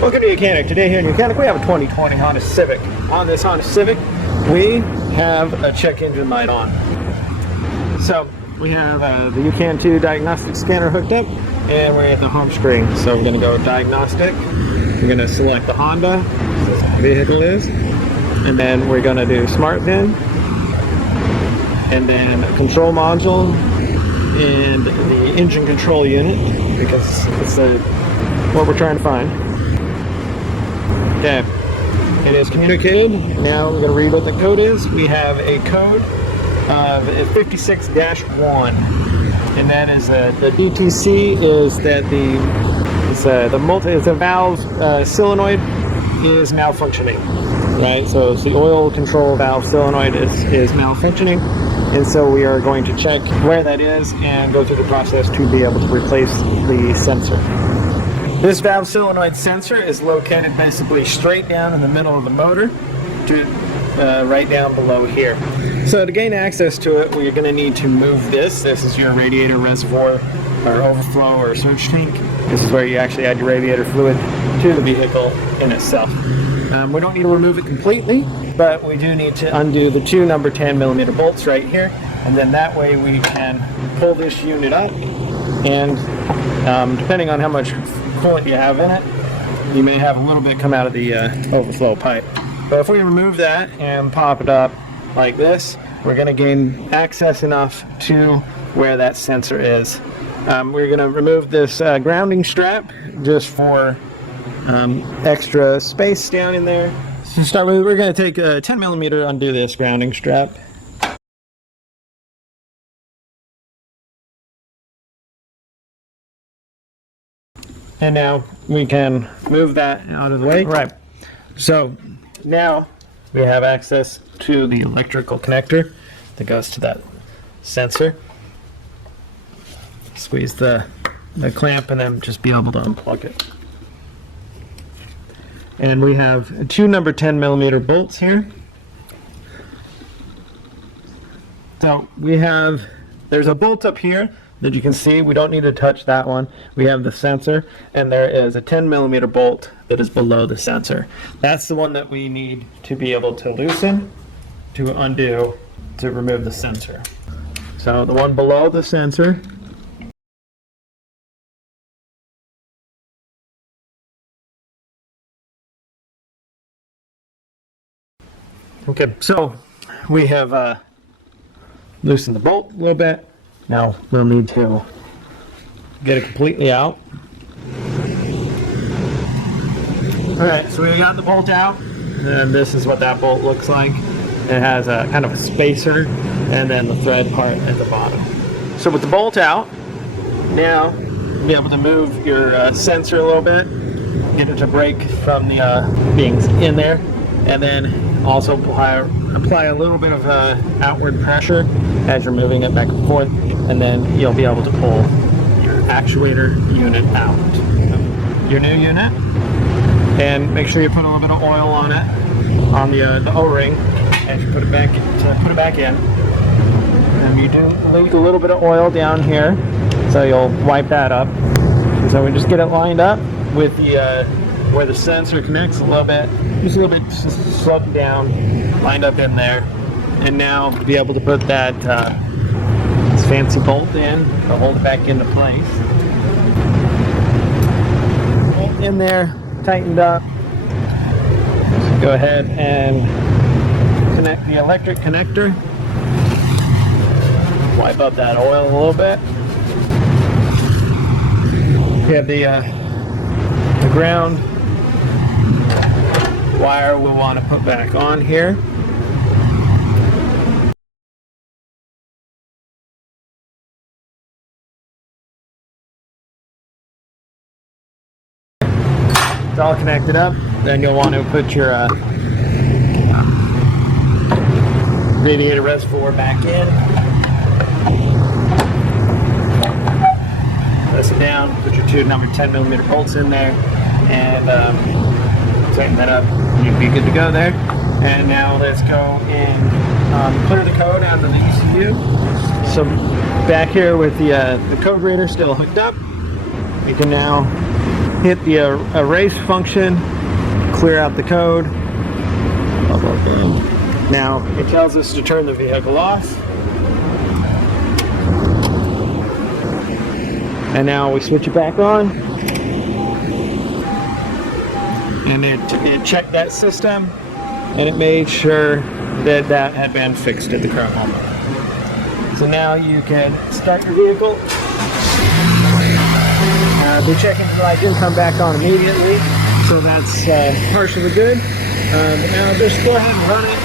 Welcome to YOUCANIC. Today here in YOUCANIC we have a 2020 Honda Civic. On this Honda Civic we have a check engine light on. So we have the YOUCAN2 Diagnostic scanner hooked up and we're at the home screen. So we're going to go Diagnostic. We're going to select the Honda, this vehicle is, and then we're going to do Smart VIN, and then a control module and the engine control unit, because it's what we're trying to find. Okay, it is communicated. Now we're going to read what the code is. We have a code of 56-1, and that is the DTC is that the valve solenoid is malfunctioning, right? So it's the oil control valve solenoid is malfunctioning, and so we are going to check where that is and go through the process to be able to replace the sensor. This valve solenoid sensor is located basically straight down in the middle of the motor to right down below here. So to gain access to it, we're going to need to move this. This is your radiator reservoir or overflow or surge tank. This is where you actually add your radiator fluid to the vehicle in itself. We don't need to remove it completely, but we do need to undo the two number 10mm bolts right here, and then that way we can pull this unit up, and depending on how much coolant you have in it, you may have a little bit come out of the overflow pipe. But if we remove that and pop it up like this, we're going to gain access enough to where that sensor is. We're going to remove this grounding strap just for extra space down in there. To start with, we're going to take a 10mm, undo this grounding strap. And now we can move that out of the way. Right. So now we have access to the electrical connector that goes to that sensor. Squeeze the clamp and then just be able to unplug it. And we have two number 10mm bolts here. So there's a bolt up here that you can see. We don't need to touch that one. We have the sensor, and there is a 10mm bolt that is below the sensor. That's the one that we need to be able to loosen, to undo, to remove the sensor. So the one below the sensor . Okay, so we have loosened the bolt a little bit. Now we'll need to get it completely out. Alright, so we got the bolt out, and this is what that bolt looks like. It has a kind of a spacer and then the thread part at the bottom. So with the bolt out, now you'll be able to move your sensor a little bit, get it to break from the being in there, and then also apply a little bit of outward pressure as you're moving it back and forth, and then you'll be able to pull your actuator unit out. Your new unit, and make sure you put a little bit of oil on it, on the O-ring, as you put it back in. And you do leak a little bit of oil down here, so you'll wipe that up. And so we just get it lined up with the where the sensor connects a little bit, just a little bit sloped down, lined up in there, and now be able to put that this fancy bolt in to hold it back into place. Bolt in there, tightened up. So go ahead and connect the electric connector. Wipe up that oil a little bit. We have the ground wire we'll want to put back on here. It's all connected up. Then you'll want to put your radiator reservoir back in. Press it down, put your two number 10mm bolts in there, and tighten that up, and you'll be good to go there. And now let's go and clear the code out of the ECU. So back here with the code reader still hooked up, we can now hit the erase function, clear out the code. Now it tells us to turn the vehicle off. And now we switch it back on. And it checked that system, and it made sure that that had been fixed at the current moment. So now you can start your vehicle. Be checking the light didn't come back on immediately, so that's partially good. Now just go ahead and run it,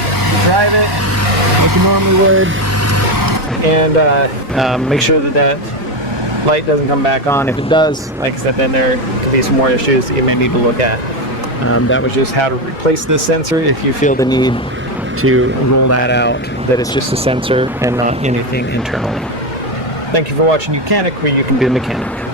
drive it like you normally would, and make sure that that light doesn't come back on. If it does, like I said, then there could be some more issues that you may need to look at. That was just how to replace this sensor if you feel the need to rule that out, that it's just a sensor and not anything internally. Thank you for watching YOUCANIC, where you can be a mechanic.